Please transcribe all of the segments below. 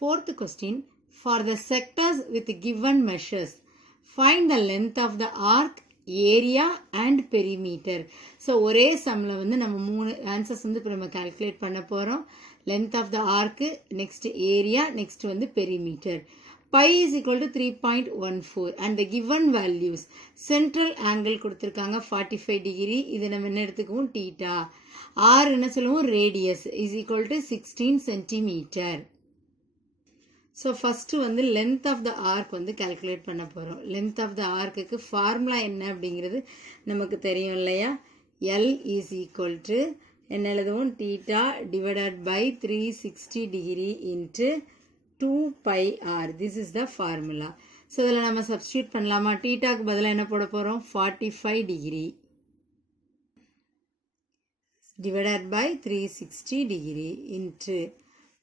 Fourth question, for the sectors with given measures, find the length of the arc, area and perimeter. So ஒரே சம்மில் வந்து நம்ம 3 answers வந்து இப்போ நம்ம கால்குலேட் பண்ண போகிறோம். Length of the arc, next area, next வந்து perimeter. pi is equal to 3.14 and the given values. Central angle கொடுத்திருக்காங்க 45 degree. இது நம்ம என்ன எடுத்துக்குவோம் theta. R என்ன சொல்லுவோம் radius is equal to 16 centimeter. So first வந்து length of the arc வந்து calculate பண்ண போகிறோம். Length of the arcக்கு formula என்ன அப்படிங்கிறது நமக்கு தெரியும் இல்லையா? L is equal to என்ன எழுதுவோம் theta divided by 360 degree into 2 pi r. This is the formula. So இதில் நம்ம substitute பண்ணலாமா? thetaக்கு பதிலாக என்ன போட போகிறோம்? 45 degree divided by 360 degree into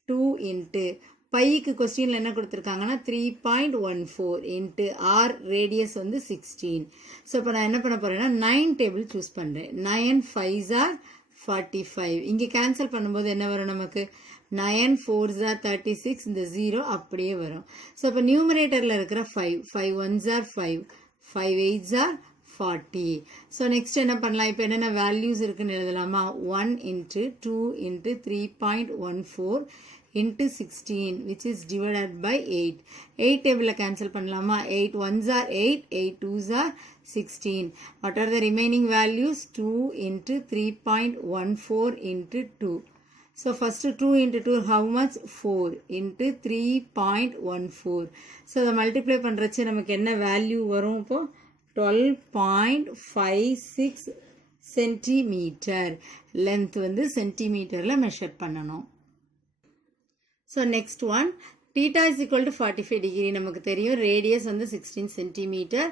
2 into bike கொஸ்டினில் என்ன கொடுத்துருக்காங்கன்னா 3.14 into r radius வந்து 16. ஸோ இப்போ நான் என்ன பண்ண போகிறேன்னா 9 டேபிள் சூஸ் பண்ணுறேன். 9 5s are 45. இங்கே கேன்சல் பண்ணும்போது என்ன வரும் நமக்கு? 9 4s are 36. இந்த 0 அப்படியே வரும். ஸோ இப்போ நியூமரேட்டரில் இருக்கிற 5 5 1s are 5 5 8s are 40. So next என்ன பண்ணலாம்? இப்போ என்னென்ன வேல்யூஸ் இருக்குன்னு எழுதலாமா? 1 into 2 into 3.14 into 16 which is divided by 8. 8 table cancel பண்ணலாமா? 8 1s are 8 8 2s are 16. What are the remaining values? 2 into 3.14 into 2. So first 2 into 2 how much? 4 into 3.14. So the multiply பண்றச்சு நமக்கு என்ன value வரும்? இப்போ 12.56 centimeter. Length வந்து சென்டிமீட்டர்ல measure பண்ணணும். So next one, theta is equal to 45 degree. நமக்கு தெரியும் radius வந்து 16 centimeter.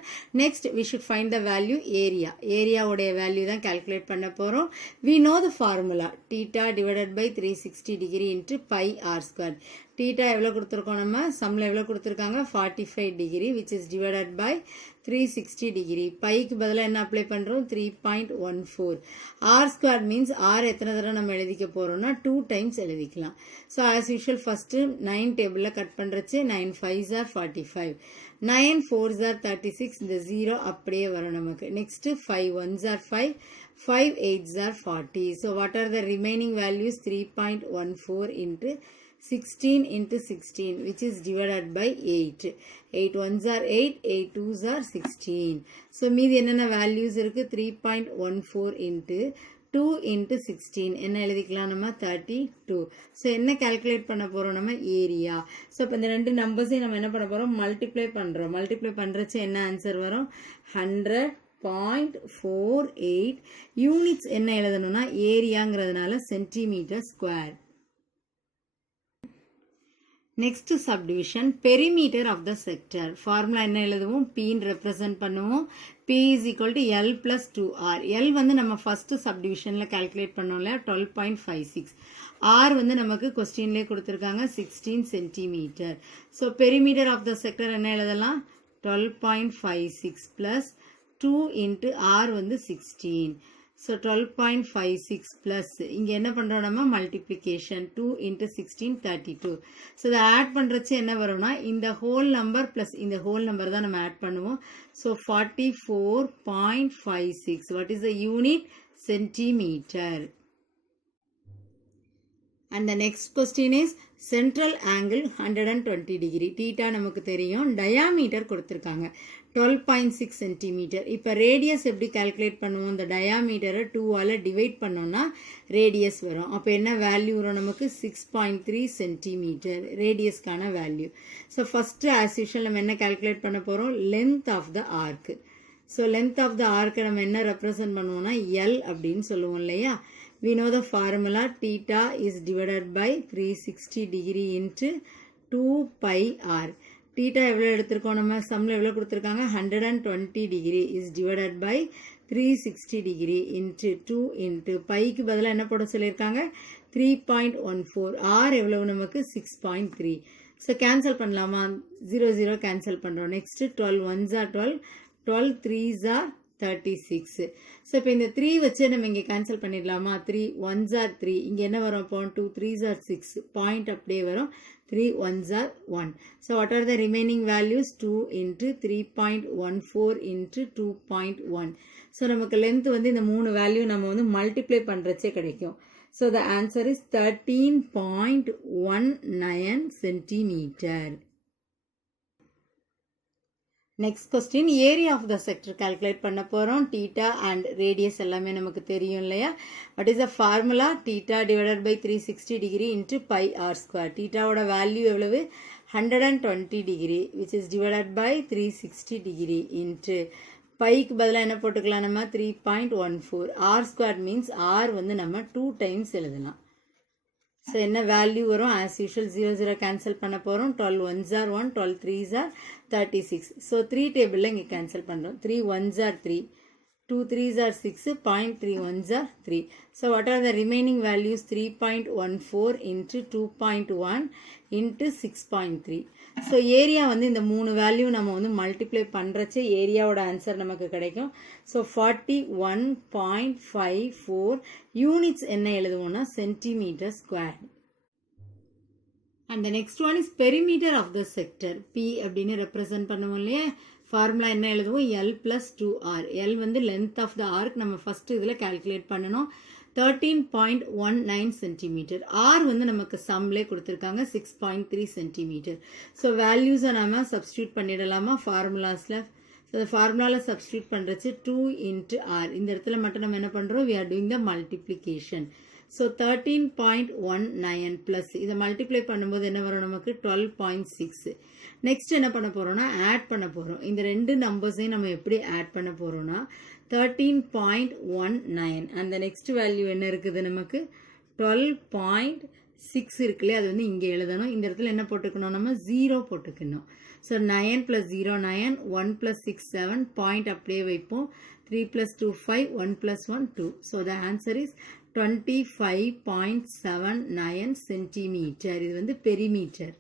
Next we should find the value area. Area உடைய value தான் calculate பண்ண போகிறோம். We know the formula. Theta divided by 360 degree into pi r squared. Theta எவ்வளோ கொடுத்துருக்கோம்? நம்ம சம்மில் எவ்வளோ கொடுத்துருக்காங்க? 45 degree which is divided by 360 degree. Bike பதிலாக என்ன அப்ளை பண்ணுறோம்? 3.14. r squared means r எத்தனை தடவை நம்ம எழுதிக்க போகிறோம்னா 2 times எழுதிக்கலாம். ஸோ as usual ஃபஸ்ட்டு 9 டேபிளில் cut பண்ணுறச்சு 9 5s are 45 9 4s are 36. இந்த 0 அப்படியே வரும் நமக்கு. Next 5 1s are 5 5 8s are 40. So what are the remaining values? 3.14 into 16 into 16 which is divided by 8. 8 1s are 8 8 2s are 16. So மீதி என்னென்ன values இருக்கு? 3.14 into 2 into 16 என்ன எழுதிக்கலாம் நம்ம? 32. ஸோ என்ன கால்குலேட் பண்ண போகிறோம் நம்ம? ஏரியா. ஸோ இப்போ இந்த ரெண்டு நம்பர்ஸையும் நம்ம என்ன பண்ண போகிறோம்? மல்டிப்ளை பண்ணுறோம். மல்டிப்ளை பண்ணுறச்சு என்ன ஆன்சர் வரும்? 100.48. யூனிட்ஸ் என்ன எழுதணும்னா ஏரியாங்கிறதுனால centimetre square. Next subdivision, perimeter of the sector. Formula என்ன எழுதுவோம்? P represent பண்ணுவோம். P is equal to L plus 2R. L வந்து நம்ம first subdivisionல calculate பண்ணோம்ல 12.56. R வந்து நமக்கு questionலே கொடுத்திருக்காங்க 16 centimeter. So perimeter of the sector என்ன எழுதலாம்? 12.56 plus 2 into R வந்து 16. So 12.56 plus இங்க என்ன பண்றோம் நம்ம? multiplication 2 into 16 32. So இதை ஆட் பண்றச்சு என்ன வரும்னா இந்த whole number plus இந்த whole number தான் நம்ம ஆட் பண்ணுவோம். So 44.56. What is the unit? Centimeter. And the next question is central angle 120 degree. Theta நமக்கு தெரியும். diameter கொடுத்திருக்காங்க 12.6 centimeter. இப்போ radius எப்படி calculate பண்ணுவோம்? இந்த diameter 2 ஆல divide பண்ணோம்னா radius வரும். அப்போ என்ன value வரும் நமக்கு? 6.3 centimeter. radiusக்கான value. So first as usual நம்ம என்ன calculate பண்ண போகிறோம்? length of the arc. So length of the arc நம்ம என்ன represent பண்ணுவோம்னா L அப்படின்னு சொல்லுவோம் இல்லையா? We know the formula. Theta is divided by 360 degree into 2 pi r. Theta எவ்வளோ எடுத்திருக்கோம்? நம்ம சம்மில் எவ்வளோ கொடுத்துருக்காங்க? 120 degree is divided by 360 degree into 2 into bike பதிலாக என்ன போட சொல்லியிருக்காங்க? 3.14. r எவ்வளவு நமக்கு? 6.3. ஸோ கேன்சல் பண்ணலாமா? 0 0 கேன்சல் பண்ணுறோம். Next 12 1s are 12 12 3s are 36. So இப்போ இந்த 3 வச்சு நம்ம இங்கே கேன்சல் பண்ணிடலாமா? 3 1s are 3. இங்கே என்ன வரும்? இப்போ 2 3s are 6. பாயிண்ட் அப்படியே வரும். 3 1s are 1. So what are the remaining values? 2 into 3.14 into 2.1. So நமக்கு லென்த் வந்து இந்த 3 வேல்யூ நம்ம வந்து மல்டிப்ளை பண்ணுறச்சே கிடைக்கும். So the answer is 13.19 centimeter. Next question, area of the sector calculate பண்ண போகிறோம். தீட்டா அண்ட் ரேடியஸ் எல்லாமே நமக்கு தெரியும் இல்லையா? What is the formula? Theta divided by 360 degree into pi R square. தீட்டாவோட வேல்யூ எவ்வளவு? 120 degree which is divided by 360 degree into பைக்கு பதிலாக என்ன போட்டுக்கலாம் நம்ம? 3.14. ஆர் ஸ்கொயர் மீன்ஸ் ஆர் வந்து நம்ம 2 டைம்ஸ் எழுதலாம். ஸோ என்ன வேல்யூ வரும்? ஆஸ் யூஷுவல் 0 0 கேன்சல் பண்ண போகிறோம். 12 1s are 1, 12 3s are 36. So 3 டேபிளில் இங்கே கேன்சல் பண்ணுறோம். 3 1s are 3, 2 3s are 6, 0.3 1s are 3. So what are the remaining values? 3.14 into 2.1 into 6.3. So area வந்து இந்த 3 வேல்யூ நம்ம வந்து மல்டிப்ளை பண்ணுறச்சே ஏரியாவோட ஆன்சர் நமக்கு கிடைக்கும். ஸோ 41.54 யூனிட்ஸ் என்ன எழுதுவோம்னா centimetre square. And the next one is perimeter of the sector. P அப்படின்னு represent பண்ணுவோம் இல்லையா? ஃபார்முலா என்ன எழுதுவோம்? L plus 2R. L வந்து லென்த் ஆஃப் த ஆர்க் நம்ம ஃபர்ஸ்ட் இதில் கால்குலேட் பண்ணணும். 13.19 சென்டிமீட்டர். ஆர் வந்து நமக்கு சம்லே கொடுத்துருக்காங்க 6.3 சென்டிமீட்டர். ஸோ வேல்யூஸை நம்ம சப்ஸ்டியூட் பண்ணிடலாமா ஃபார்முலாஸில்? ஸோ அந்த ஃபார்முலாவில் சப்ஸ்டியூட் பண்ணுறச்சு 2 into R. இந்த இடத்துல மட்டும் நம்ம என்ன பண்ணுறோம்? we are doing the multiplication. So 13.19 plus இதை மல்டிப்ளை பண்ணும்போது என்ன வரும் நமக்கு? 12.6. நெக்ஸ்ட் என்ன பண்ண போகிறோம்னா ஆட் பண்ண போகிறோம். இந்த ரெண்டு நம்பர்ஸையும் நம்ம எப்படி ஆட் பண்ண போகிறோம்னா 13.19 அந்த நெக்ஸ்ட் வேல்யூ என்ன இருக்குது நமக்கு? 12.6 இருக்குல்லையே, அது வந்து இங்கே எழுதணும். இந்த இடத்துல என்ன போட்டுக்கணும்? நம்ம 0 போட்டுக்கணும். ஸோ 9 + 0 9, 1 + 6 7, பாயிண்ட் அப்படியே வைப்போம். 3 + 2 5, 1 + 1 2. So the answer is 25.79 centimetre. இது வந்து பெரிமீட்டர்.